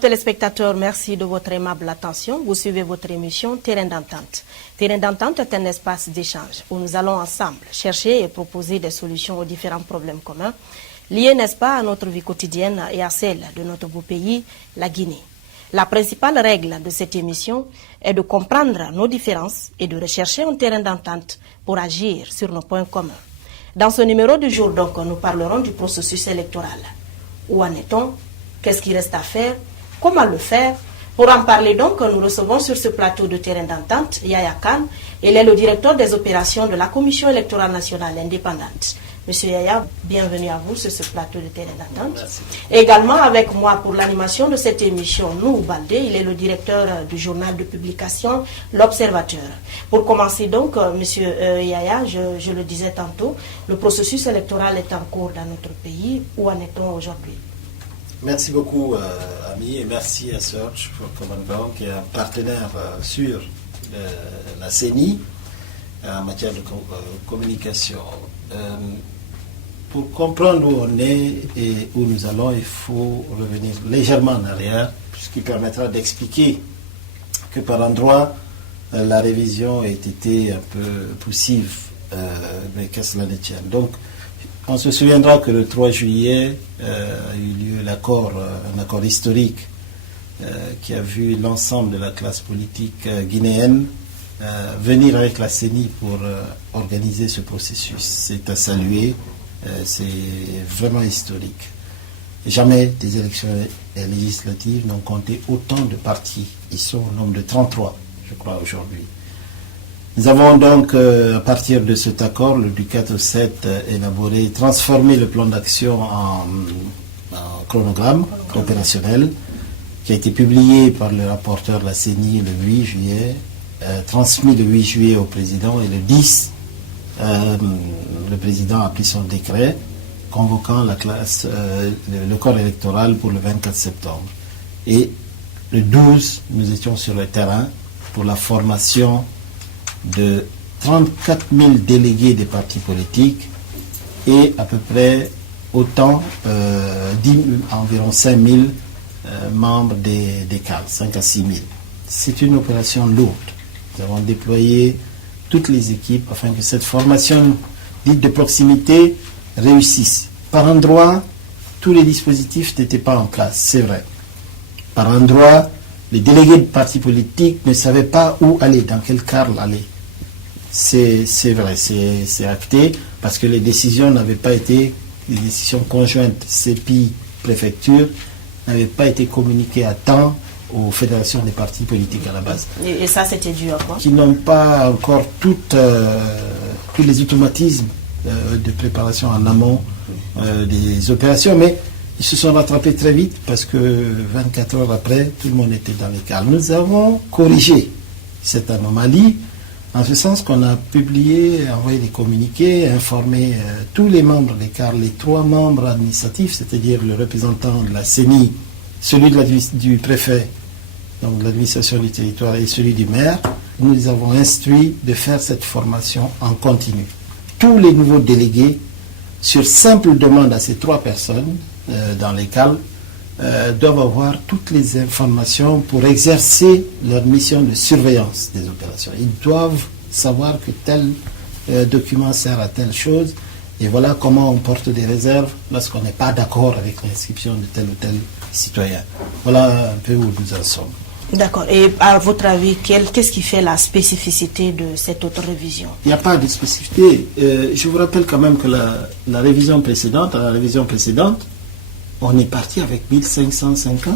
téléspectateurs, merci de votre aimable attention. Vous suivez votre émission Terrain d'entente. Terrain d'entente est un espace d'échange où nous allons ensemble chercher et proposer des solutions aux différents problèmes communs liés, n'est-ce pas, à notre vie quotidienne et à celle de notre beau pays, la Guinée. La principale règle de cette émission est de comprendre nos différences et de rechercher un terrain d'entente pour agir sur nos points communs. Dans ce numéro du jour, donc, nous parlerons du processus électoral. Où en est-on? Qu'est-ce qui reste à faire? Comment le faire? Pour en parler donc, nous recevons sur ce plateau de terrain d'entente Yaya Kane. Il est le directeur des opérations de la Commission électorale nationale indépendante. Monsieur Yaya, bienvenue à vous sur ce plateau de terrain d'entente. Merci. Également avec moi pour l'animation de cette émission, Nou Baldé, il est le directeur du journal de publication L'Observateur. Pour commencer donc, monsieur Yaya, je le disais tantôt, le processus électoral est en cours dans notre pays. Où en est-on aujourd'hui? Merci beaucoup, Ami, et merci à Search for Common Ground, qui est un partenaire sur la CENI en matière de communication. Pour comprendre où on est et où nous allons, il faut revenir légèrement en arrière, ce qui permettra d'expliquer que par endroits, la révision a été un peu poussive, mais qu'à cela ne tienne. Donc, on se souviendra que le 3 juillet a eu lieu un accord historique qui a vu l'ensemble de la classe politique guinéenne venir avec la CENI pour organiser ce processus. C'est à saluer, c'est vraiment historique. Jamais des élections législatives n'ont compté autant de partis. Ils sont au nombre de 33, je crois, aujourd'hui. Nous avons donc, à partir de cet accord, le du 4 au 7, élaboré, transformé le plan d'action en chronogramme opérationnel, qui a été publié par le rapporteur de la CENI le 8 juillet, transmis le 8 juillet au président, et le 10, le président a pris son décret convoquant le corps électoral pour le 24 septembre. Et le 12, nous étions sur le terrain pour la formation de 34 000 délégués des partis politiques et à peu près autant, environ 5 000 membres des CAL, 5 à 6 000. C'est une opération lourde. Nous avons déployé toutes les équipes afin que cette formation dite de proximité réussisse. Par endroit, tous les dispositifs n'étaient pas en place, c'est vrai. Par endroit, les délégués de partis politiques ne savaient pas où aller, dans quel cadre aller. C'est vrai, c'est acté, parce que les décisions n'avaient pas été, les décisions conjointes CEPI, préfecture, n'avaient pas été communiquées à temps aux fédérations des partis politiques à la base. Et ça, c'était dû à quoi? Qui n'ont pas encore tous les automatismes de préparation en amont des opérations, mais ils se sont rattrapés très vite parce que 24 heures après, tout le monde était dans les cadres. Nous avons corrigé cette anomalie en ce sens qu'on a publié, envoyé des communiqués, informé tous les membres des cadres, les 3 membres administratifs, c'est-à-dire le représentant de la CENI, celui du préfet, donc de l'administration du territoire, et celui du maire. Nous les avons instruits de faire cette formation en continu. Tous les nouveaux délégués, sur simple demande à ces 3 personnes dans les CAL, doivent avoir toutes les informations pour exercer leur mission de surveillance des opérations. Ils doivent savoir que tel document sert à telle chose, et voilà comment on porte des réserves lorsqu'on n'est pas d'accord avec l'inscription de tel ou tel citoyen. Voilà un peu où nous en sommes. D'accord. Et à votre avis, qu'est-ce qui fait la spécificité de cette autre révision? Il n'y a pas de spécificité. Je vous rappelle quand même que la révision précédente, on est parti avec 1550.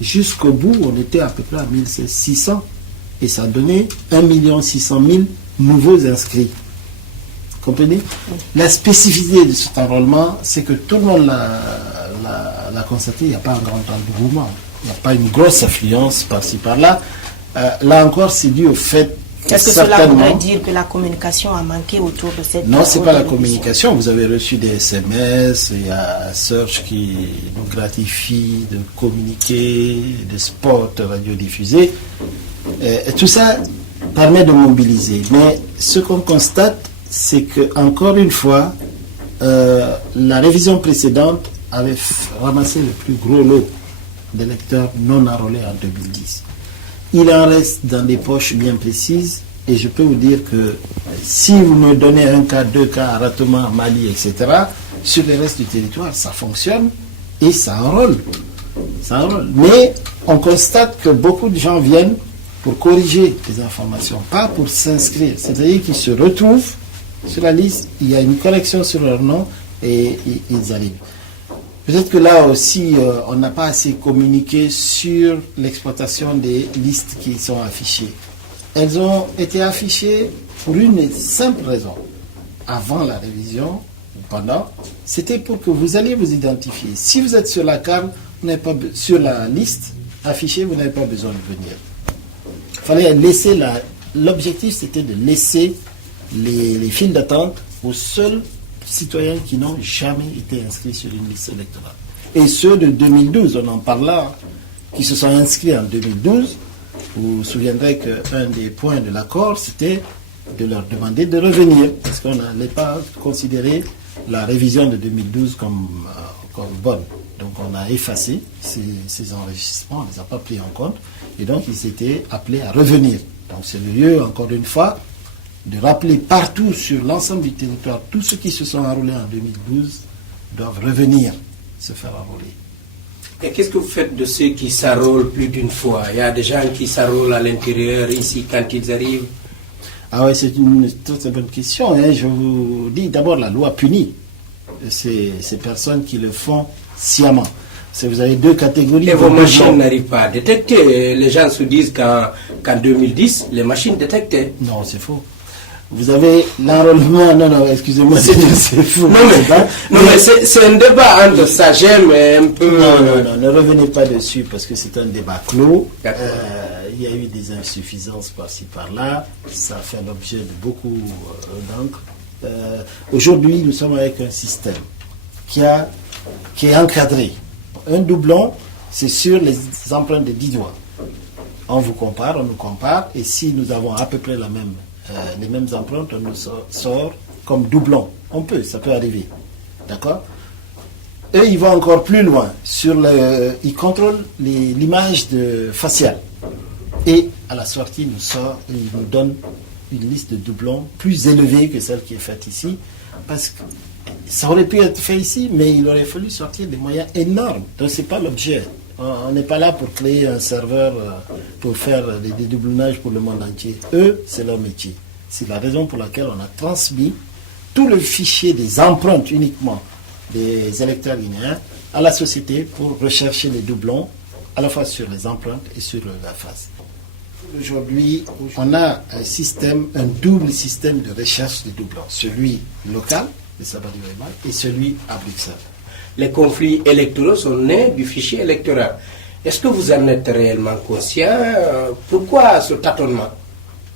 Jusqu'au bout, on était à peu près à 1600. Et ça donnait 1 600 000 nouveaux inscrits. Comprenez? La spécificité de cet enrôlement, c'est que tout le monde l'a constaté, il n'y a pas un grand engouement. Il n'y a pas une grosse affluence par-ci par-là. Là encore, c'est dû au fait que est-ce que cela voudrait dire que la communication a manqué autour de cette... Non, ce n'est pas la communication. Vous avez reçu des SMS, il y a Search qui nous gratifie de communiquer, de spots radiodiffusés. Et tout ça permet de mobiliser. Mais ce qu'on constate, c'est que encore une fois, la révision précédente avait ramassé le plus gros lot d'électeurs non enrôlés en 2010. Il en reste dans des poches bien précises et je peux vous dire que si vous me donnez un cas, deux cas, ratement, Mali, etc., sur le reste du territoire, ça fonctionne et ça enrôle. Ça enrôle. Mais on constate que beaucoup de gens viennent pour corriger les informations, pas pour s'inscrire. C'est-à-dire qu'ils se retrouvent sur la liste, il y a une correction sur leur nom et ils arrivent. Peut-être que là aussi, on n'a pas assez communiqué sur l'exploitation des listes qui sont affichées. Elles ont été affichées pour une simple raison. Avant la révision, ou pendant, c'était pour que vous alliez vous identifier. Si vous êtes sur la carte, vous n'avez pas sur la liste affichée, vous n'avez pas besoin de venir. Il fallait laisser l'objectif, c'était de laisser les files d'attente aux seuls citoyens qui n'ont jamais été inscrits sur une liste électorale. Et ceux de 2012, on en parle là, qui se sont inscrits en 2012, vous vous souviendrez qu'un des points de l'accord, c'était de leur demander de revenir, parce qu'on n'allait pas considérer la révision de 2012 comme bonne. Donc on a effacé ces enregistrements, on ne les a pas pris en compte, et donc ils étaient appelés à revenir. Donc c'est le lieu, encore une fois, de rappeler partout sur l'ensemble du territoire, tous ceux qui se sont enrôlés en 2012 doivent revenir se faire enrôler. Et qu'est-ce que vous faites de ceux qui s'enrôlent plus d'une fois? Il y a des gens qui s'enrôlent à l'intérieur, ici, quand ils arrivent. Ah oui, c'est une très bonne question. Hein. Je vous dis d'abord, la loi punit ces personnes qui le font sciemment. Vous avez deux catégories. Et vos machines n'arrivent pas à détecter. Les gens se disent qu'en 2010, les machines détectaient. Non, c'est faux. Vous avez l'enrôlement, non, excusez-moi, c'est fou. Non, mais c'est un débat entre ça, j'aime un peu... Non, ne revenez pas dessus parce que c'est un débat clos. Il y a eu des insuffisances par-ci, par-là. Ça fait l'objet de beaucoup d'encre. Aujourd'hui, nous sommes avec un système qui est encadré. Un doublon, c'est sur les empreintes de 10 doigts. On nous compare, et si nous avons à peu près les mêmes empreintes, on nous sort comme doublon. Ça peut arriver. D'accord? Eux, ils vont encore plus loin. Ils contrôlent l'image faciale. Et à la sortie, ils nous donnent une liste de doublons plus élevée que celle qui est faite ici. Parce que ça aurait pu être fait ici, mais il aurait fallu sortir des moyens énormes. Donc, ce n'est pas l'objet. On n'est pas là pour créer un serveur pour faire des dédoublonnages pour le monde entier. Eux, c'est leur métier. C'est la raison pour laquelle on a transmis tout le fichier des empreintes uniquement des électeurs guinéens à la société pour rechercher les doublons à la fois sur les empreintes et sur la face. Aujourd'hui, on a un double système de recherche des doublons. Celui local, de Sabadell et celui à Bruxelles. Les conflits électoraux sont nés du fichier électoral. Est-ce que vous en êtes réellement conscient? Pourquoi ce tâtonnement?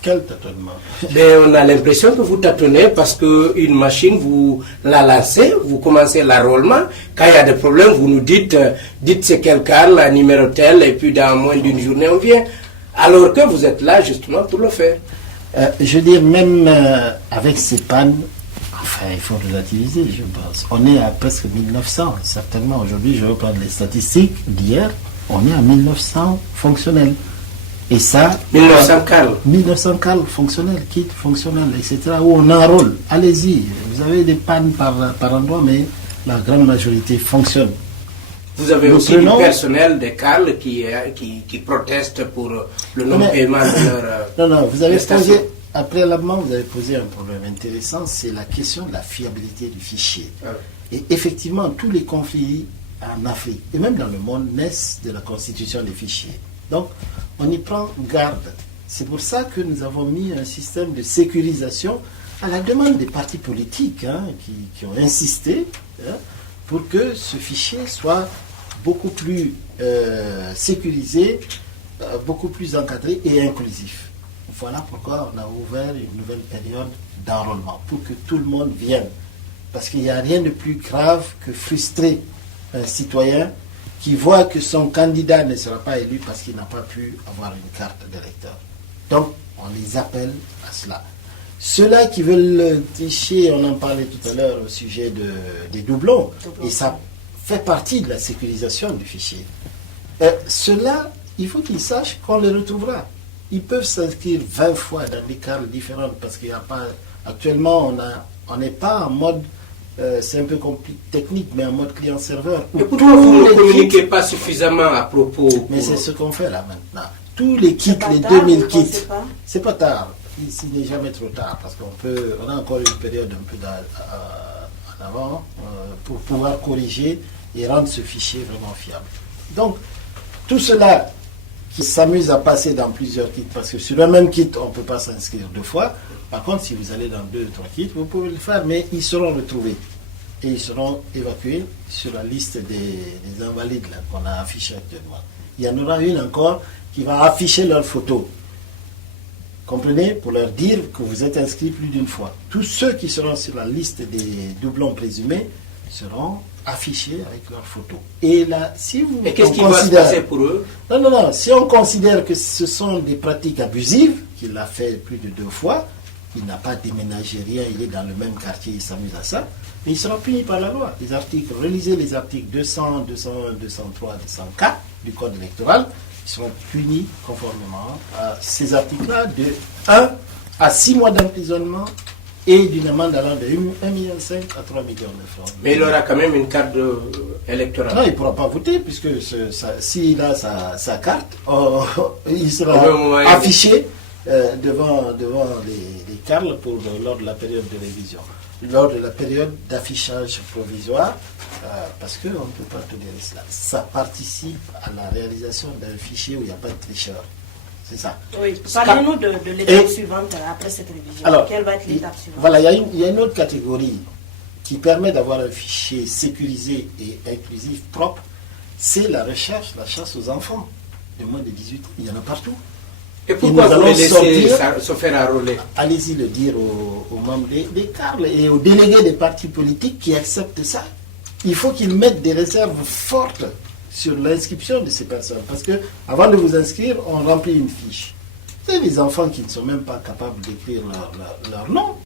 Quel tâtonnement? On a l'impression que vous tâtonnez parce qu'une machine, vous la lancez, vous commencez l'enrôlement. Quand il y a des problèmes, vous nous dites c'est quel cas, la numéro tel, et puis dans moins d'une journée, on vient. Alors que vous êtes là justement pour le faire. Je veux dire, même avec ces pannes, il faut relativiser, je pense. On est à presque 1900, certainement. Aujourd'hui, je reprends les statistiques d'hier. On est à 1900 fonctionnels. Et ça... 1900 cales. 1900 cales fonctionnels, kits fonctionnels, etc. Où on enrôle. Allez-y. Vous avez des pannes par endroit, mais la grande majorité fonctionne. Vous avez aussi du personnel des cales qui proteste pour le non-paiement de leur... Non, vous avez posé... Préalablement, vous avez posé un problème intéressant, c'est la question de la fiabilité du fichier. Et effectivement, tous les conflits en Afrique, et même dans le monde, naissent de la constitution des fichiers. Donc, on y prend garde. C'est pour ça que nous avons mis un système de sécurisation à la demande des partis politiques qui ont insisté pour que ce fichier soit beaucoup plus sécurisé, beaucoup plus encadré et inclusif. Voilà pourquoi on a ouvert une nouvelle période d'enrôlement, pour que tout le monde vienne. Parce qu'il n'y a rien de plus grave que frustrer un citoyen qui voit que son candidat ne sera pas élu parce qu'il n'a pas pu avoir une carte d'électeur. Donc, on les appelle à cela. Ceux-là qui veulent tricher, on en parlait tout à l'heure au sujet des doublons, et ça fait partie de la sécurisation du fichier. Ceux-là, il faut qu'ils sachent qu'on les retrouvera. Ils peuvent s'inscrire 20 fois dans des cartes différentes parce qu'il n'y a pas. Actuellement, on n'est pas en mode. C'est un peu technique, mais en mode client-serveur. Et pourquoi vous ne communiquez pas suffisamment à propos? Mais c'est ce qu'on fait là maintenant. Tous les kits, les 2000 kits, c'est pas tard. Ici, il n'est jamais trop tard parce on a encore une période un peu en avant pour pouvoir corriger et rendre ce fichier vraiment fiable. Donc, tout cela qui s'amuse à passer dans plusieurs kits, parce que sur le même kit, on ne peut pas s'inscrire 2 fois. Par contre, si vous allez dans 2 ou 3 kits, vous pouvez le faire, mais ils seront retrouvés. Et ils seront évacués sur la liste des invalides qu'on a affichés actuellement. Il y en aura une encore qui va afficher leurs photos. Comprenez? Pour leur dire que vous êtes inscrits plus d'une fois. Tous ceux qui seront sur la liste des doublons présumés seront affichés avec leurs photos. Et là, si vous... Et qu'est-ce qui va se passer pour eux? Non. Si on considère que ce sont des pratiques abusives, qu'il l'a fait plus de 2 fois, il n'a pas déménagé rien, il est dans le même quartier, il s'amuse à ça, mais il sera puni par la loi. Les articles, relisez les articles 200, 201, 203, 204 du Code électoral, ils seront punis conformément à ces articles-là de 1 à 6 mois d'emprisonnement et d'une amende allant de 1,5 million à 3 millions de francs. Mais il aura quand même une carte électorale. Non, il ne pourra pas voter, puisque s'il a sa carte, il sera affiché devant les carles lors de la période de révision. Lors de la période d'affichage provisoire, parce qu'on ne peut pas tolérer cela. Ça participe à la réalisation d'un fichier où il n'y a pas de tricheur. C'est ça. Oui. Parlez-nous de l'étape suivante après cette révision. Alors, quelle va être l'étape suivante? Voilà, il y a une autre catégorie qui permet d'avoir un fichier sécurisé et inclusif propre. C'est la recherche, la chasse aux enfants de moins de 18 ans. Il y en a partout. Et pourquoi vous les laissez se faire enrôler? Allez-y le dire aux membres des carles et aux délégués des partis politiques qui acceptent ça. Il faut qu'ils mettent des réserves fortes sur l'inscription de ces personnes. Parce que avant de vous inscrire, on remplit une fiche. Vous avez des enfants qui ne sont même pas capables d'écrire leur nom.